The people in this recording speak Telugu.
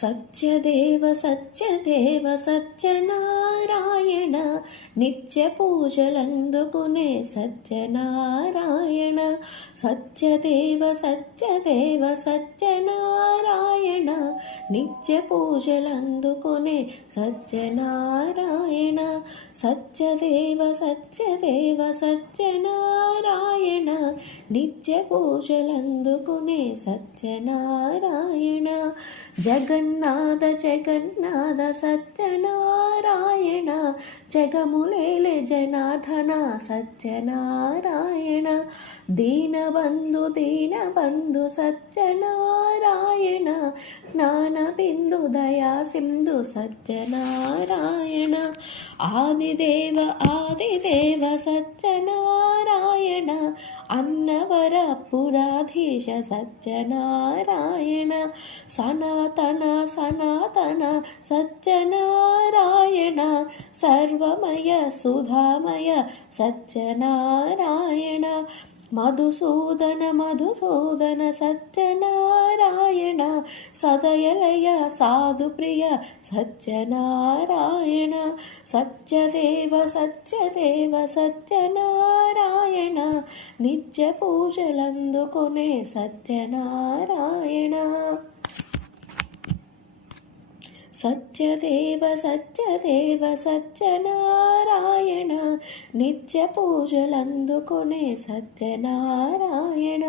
సత్యదేవ సత్యదేవ సత్యనారాయణ నిత్య పూజలందుకునే సత్యనారాయణ. సత్యదేవ సత్యదేవ సత్యనారాయణ నిత్య పూజలందుకునే సత్యనారాయణ. సత్యదేవ సత్యదేవ సత్యనారాయణ నిత్య పూజలందుకునే సత్యనారాయణ. జగన్నాథ జగన్నాథ సత్యనారాయణ జగములేలే జనార్దన సత్యనారాయణ. దీనబంధు దీనబంధు సత్యనారాయణ జ్ఞానబిందు దయా సింధు సత్యనారాయణ. ఆదిదేవ ఆదిదేవ సత్యనారాయణ అన్నవర పురాధీశ సత్యనారాయణ. సనాతన సనాతన సత్యనారాయణ సర్వమయ సుధామయ సత్యనారాయణ. మధుసూదన మధుసూదన సత్యనారాయణ సదయలయ సాధుప్రియ సత్యనారాయణ. సత్యదేవ సత్యదేవ సత్యనారాయణ నిత్య పూజలందుకునే సత్యనారాయణ. సత్యదేవ సత్యదేవ సత్యనారాయణ నిత్య పూజలందుకునే సత్యనారాయణ.